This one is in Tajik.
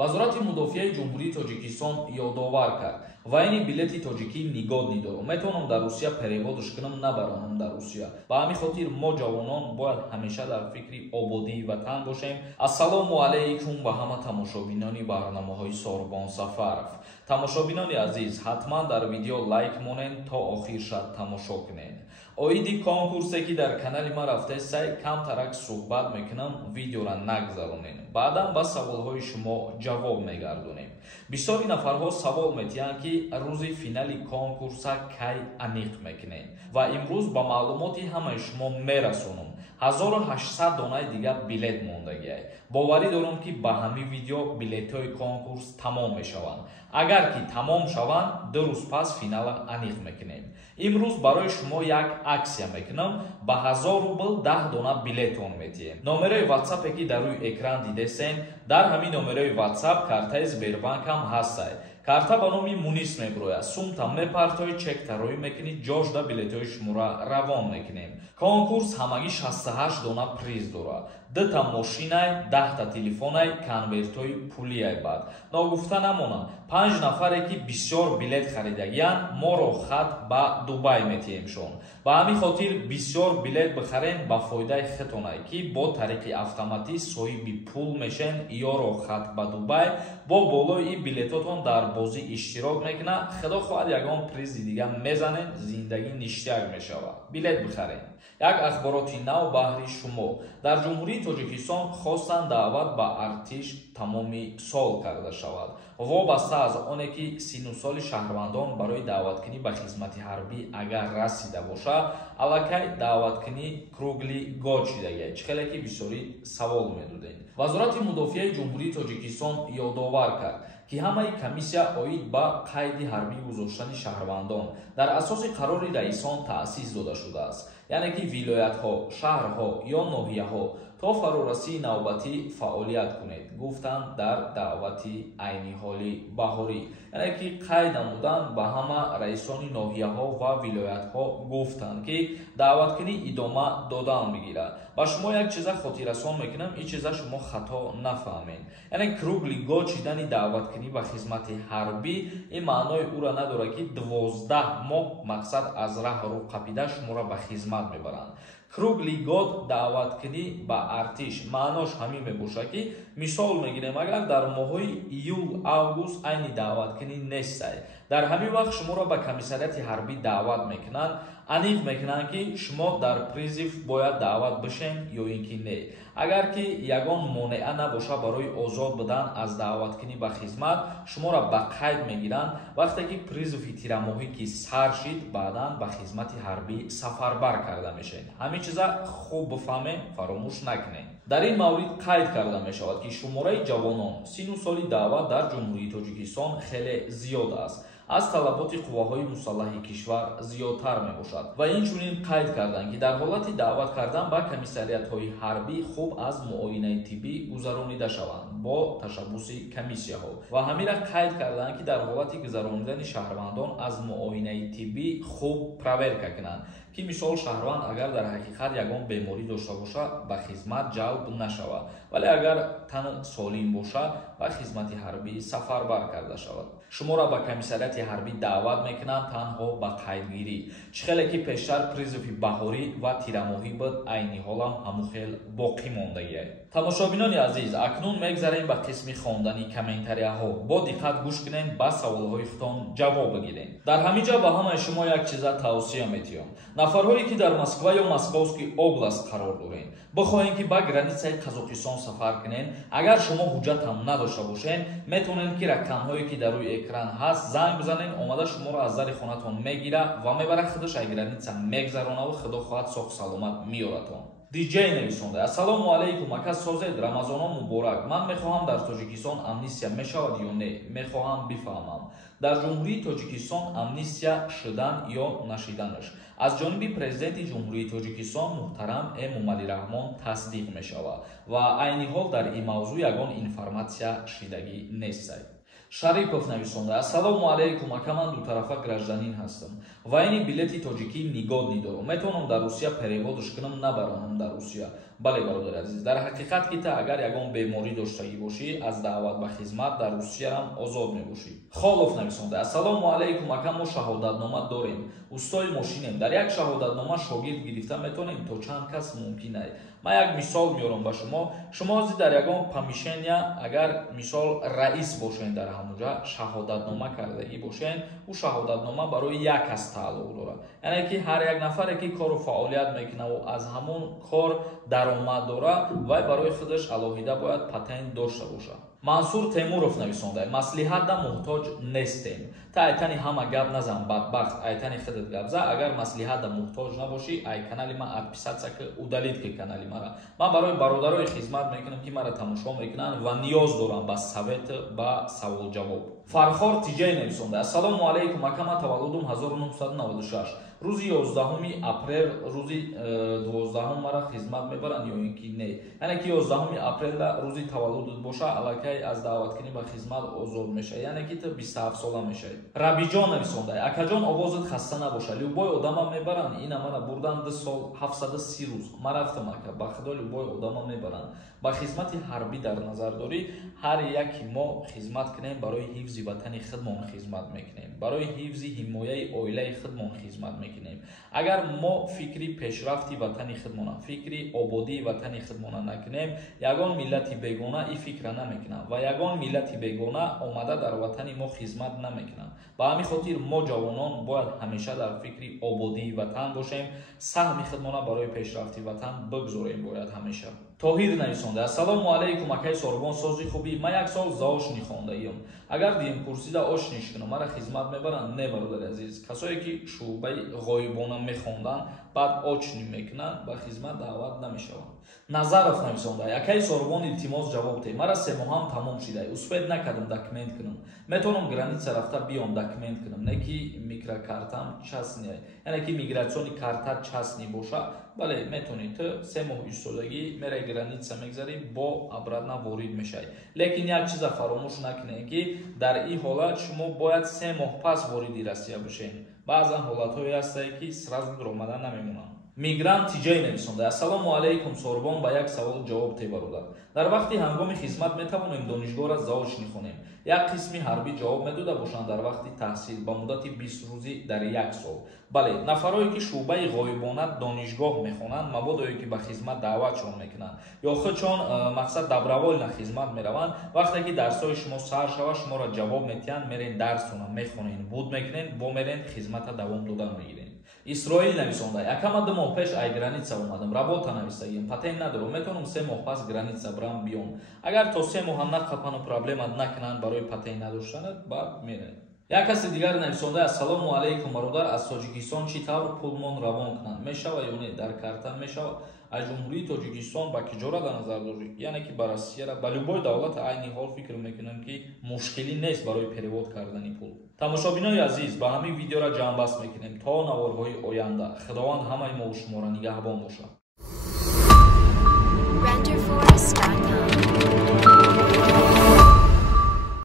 Вазорати мудофиаи ҷумҳурии Тоҷикистон ёдовар кард: ва айни билети тоҷикӣ нигод дидорум, метавонам дар Русия переводш кунам, набаронам дар Русия. Ба ҳамин хотир мо ҷавонон бояд ҳамеша дар фикри ободии ватан бошем. Ассалому алайкум ба ҳама тамошобинони барномаҳои Сорбон Сафаров. Тамошобинони азиз, ҳатман дар видео лайк монед то охир шад тамошо кунед. Оиди конкурсе ки дар канали ма рафта сай камтарак суҳбат мекунам, видеора нагзаронед. Баъдан ба саволҳои шумо ҷавоб мегардонем. Бисёри нафарҳо савол метиҳанд ки рӯзи финали конкурса кай аниқ мекунем ва имрӯз ба маълумоти ҳамаи шумо мерасонам. 1800 донаи дигар билет мондагиай. Боварӣ дорам ки ба ҳамин видео билетҳои конкурс тамом мешаванд. Агар ки тамом шаванд, 2 рӯз пас финала аниқ мекунем. Имрӯз барои шумо як аксия мекунам. Ба 1000 рубл 10 дона билетон метиҳем. Номерои WhatsApp ки дар рӯи экран дидесен, дар ҳамин номерои WhatsApp картаи Сбербанкам ҳастай. Карта ба номи Мунис мебирояд. Сумта мепартои чекта рӯй мекунӣ, ҷошда билетҳои шуморо равон мекунем. Конкурс ҳамагӣ 68 дона приз дорад. 2 та мошинай, 10 та телефонай, конвертҳои пулияй бад. Ногуфта намонам, 5 нафаре ки бисёр билет харидагиянд, моро хат ба Дубай метиҳемшон. Ба ҳамин хотир бисёр билет бихарен ба фоидаи хитонай ки бо тариқи автоматӣ соҳиби пул мешен. Ёро хат ба Дубай бо болои билетотон дар бозӣ иштирок мекуна. Худо хоҳад ягон призи дигар мезанен, зиндагӣ ништияк мешавад. Билет бихарен. Як ахбороти нав баҳри шумо. Дар ҷумҳурии Тоҷикистон хостанд даъват ба артиш тамоми сол карда шавад. Вобаста аз оне ки сину соли шаҳрвандон барои даъваткунӣ ба хизмати ҳарбӣ агар расида бошад, аллакай даъваткунӣ кругли год шидагиад. Чихеле ки бисёри савол медодем. Вазорати мудофиаи ҷумҳурии Тоҷикистон ёдовар кард ки ҳамаи комиссия оид ба қайди ҳарбӣ гузоштани шаҳрвандон дар асоси қарори раисон таъсис дода шудааст. яъне ки вилоятҳо, шаҳрҳо ё ноҳияҳо то фарорасии навбатӣ фаъолият кунед, гуфтанд дар даъвати айниҳоли баҳорӣ. яъне ки қайд намудан ба ҳама раисони ноҳияҳо ва вилоятҳо гуфтанд ки даъваткунӣ идома додан бигирад. ба шумо як чиза хотиррасон мекунам, ин чиза шумо хато нафаҳмед. яъне кругли год шидани даъваткунӣ ба хизмати ҳарбӣ ин маънои ӯра надорад ки 12 моҳ мақсад аз раҳ рӯ қапида шуморо ба хизмат мебаранд. кругли год даъваткунӣ ба артиш маънош ҳамин мебошад ки мисол мегирем, агар дар моҳҳои июл август айни даъваткунӣ нестай, дар ҳамин вақт шуморо ба комиссарияти ҳарбӣ даъват мекунанд, аниқ мекунанд ки шумо дар призив бояд даъват бишен ё ин ки не. агар ки ягон монеа набоша барои озод будан аз даъваткунӣ ба хизмат, шуморо ба қайд мегиранд. вақте ки призиви тирамоҳӣ ки сар шид, баъдан ба хизмати ҳарбӣ сафарбар карда мешавед. ҳамин чиза хуб бифаҳмед, фаромӯш накунед. дар ин маврид қайд карда мешавад ки шумораи ҷавонон сину соли даъват дар ҷумҳурии Тоҷикистон хеле зиёд аст. аз талаботи қувваҳои мусаллаҳи кишвар зиёдтар мебошад ва инчунин қайд карданд ки дар ҳолати даъват кардан ба комиссариятҳои ҳарбӣ хуб аз муоинаи тиббӣ гузаронида шаванд бо ташаббуси комиссияҳо ва ҳамира қайд карданд ки дар ҳолати гузаронидани шаҳрвандон аз муоинаи тиббӣ хуб проверка кунанд ки мисол шаҳрванд агар дар ҳақиқат ягон беморӣ дошта бошад, ба хизмат ҷалб нашавад, вале агар тани солим бошад, ба хизмати ҳарбӣ сафарбар карда шавад. шуморо ба комиссарияти ҳарбӣ даъват мекунанд танҳо ба қайдгирӣ. чихеле ки пештар призиви баҳорӣ ва тирамоҳӣ буд, айни ҳолам ҳамухел боқӣ мондагиай. тамошобинони азиз, акнун мегзарем ба қисми хондани комментарияҳо. бо диққат гӯш кунед, ба саволҳои худтон ҷавоб бигиред. дар ҳамин ҷо ба ҳамаи шумо як чиза тавсия метиҳам. нафарҳое ки дар Москва ё Московский област қарор доред, бихоҳед ки ба границаи Қазоқистон сафар кунед, агар шумо ҳуҷҷатам надошта бошед, метавонед ки рақамҳое ки дар рӯи экран ҳаст занг бизанед, омада шуморо аз зари хонатон мегира ва мебара худаш ай граница мегзаронад ва худо хоҳад соҳ саломат миёратон. диҷей нависонда: ассалому алайкум, ака созед, рамазоно муборак. ман мехоҳам дар Тоҷикистон амнистия мешавад ё не? мехоҳам бифаҳмам. дар ҷумҳурии Тоҷикистон амнистия шудан ё нашиданаш аз ҷониби президенти ҷумҳурии Тоҷикистон муҳтарам Эмомалӣ Раҳмон тасдиқ мешавад ва айни ҳол дар ин мавзӯъ ягон информатсия шидагӣ нестай. Шарипов нависонда: ассалому алайкум, ака ман дутарафа гражданин ҳастам ва айни билети тоҷикӣ нигод дидорум. метавонам дар Русия переводш кунам, набаронам дар Русия. бале бародари азиз, дар ҳақиқат ки та агар ягон беморӣ доштагӣ бошӣ аз даъват ба хизмат дар Русиям озод мебошӣ. Холов нависонда: ассалому алайкум ака, мо шаҳодатнома дорем, устои мошинем, дар як шаҳодатнома шогирд гирифта метавонем то чанд кас мумкин аст? Ман як мисол меорам ба шумо ҳозир дар ягон помишения агар мисол раис бошен, дар ҳамунҷа шаҳодатнома кардагӣ бошен, у шаҳодатнома барои як кас тааллуқ дорад, яъне ки ҳар як нафаре ки кору фаъолият мекунад ва аз ҳамон кор даромад дорад, вай барои худаш алоҳида бояд патент дошта бошад. Мансур Темуров нависонда: маслиҳатда муҳтоҷ нестем. Та айтани ҳама гап назан, бадбахт, айтани худат гап за. Агар маслиҳатда муҳтоҷ набошӣ, ай канали ма отписатся ки удалит ки канали мара. Ман барои бародарои хизмат мекунам ки мара тамошо мекунанд ва ниёз дорам ба совет, ба савол ҷавоб. Фархор Тиҷай нависонда: ассалому алайкум ака, ман таваллудум 1996. Рӯзи 11 апрел, рӯзи 12 мара хизмат мебаранд ё ин ки не? Яъне ки 11 апрел рӯзи таваллудут боша, аллакай аз даъваткунӣ ба хизмат озод мешавӣ, яъне ки ту 27 сола мешавӣ. Рабиҷон нависонда: акаҷон, овозат хаста набоша, любой одама мебаранд, ина мара бурдан 2 сол 730 рӯз. Ман рафтам ака, ба худо любой одама мебаранд. Ба хизмати ҳарбӣ дар назар дорӣ, ҳар яки мо хизмат кунем, барои ҳифзи ватани худмон хизмат мекунем, барои ҳифзи ҳимояи оилаи худмон хизмат мекунем. Агар мо фикри пешрафти ватани худмона, фикри ободии ватани худмона накунем, ягон миллати бегона ин фикра намекунад ва ягон миллати бегона омада дар ватани мо хизмат намекунад. Ба ҳамин хотир мо ҷавонон бояд ҳамеша дар фикри ободии ватан бошем, саҳми худмона барои пешрафти ватан бигзорем бояд ҳамеша. Тоҳир нависонда: ассалому алайкум акай Сорбон, сози хубӣ, ман як сол заошни хондаем. Агар дим пурсида ошниш кунам, мара хизмат мебаранд? Не бародари азиз, касое ки шуъбаи ғоибона мехонданд, баъд очни мекунанд, ба хизмат даъват намешаванд. Назаров нависонда: акай Сорбон, илтимос ҷавоб те, мара 3 моҳам тамом шида, успед накардам документ кунам. Метавонам граница рафта биём документ кунам, не ки микрокартам частни, яъне ки мигратсиони карта частни боша. Бале, метавонӣ ту 3 моҳ истодагӣ мераи граница мегзарӣ, бо обратно ворид мешавӣ. Лекин як чиза фаромӯш накунед ки дар ин ҳолат шумо бояд 3 моҳ пас вориди Россия бошед. Баъзан ҳолатҳое ҳастанд ки сразу омада намемонанд. Мигрант Тиҷай нависонда: ассалому алайкум Сорбон, ба як савол ҷавоб те бародар. Дар вақти ҳангоми хизмат метавонем донишгоҳро заочни хонем. Як қисми ҳарбӣ ҷавоб медода бошанд дар вақти таҳсил ба муддати 20 рӯзӣ дар 1 сол. Бале, нафарое ки шуъбаи ғоибона донишгоҳ мехонанд, мабодое ки ба хизмат даъватшон мекунанд ё худшон мақсад добровольна хизмат мераванд, вақте ки дарсҳои шумо сар шава, шуморо ҷавоб метиҳанд, мерен дарс хонанд, мехонед, буд мекунед, бомерен хизмата давом додан мегиред. Исроил нависонда: акама 2 моҳ пеш ай граница омадам, работа нависагим, патент надорам, метавонам 3 моҳ пас граница брам биём. Агар то 3 моҳа нақапану проблема накунанд барои патент надоштанат, баъд меред. Як каси дигар нависонда: ассалому алайкум бародар, аз Тоҷикистон чӣ тавр пулмон равон кунанд? Мешава ё не? Дар карта мешава? Аз ҷумҳурии Тоҷикистон ба киҷора дар назар дорӣ, яъне ки ба Россияра, ба любой давлат айни ҳол фикр мекунам ки мушкилӣ нест барои перевод кардани пул. Тамошобинои азиз, ба ҳамин видеоро ҷамъбаст мекунем то наворҳои оянда. Худованд ҳамаи мо шуморо нигаҳбон бошад.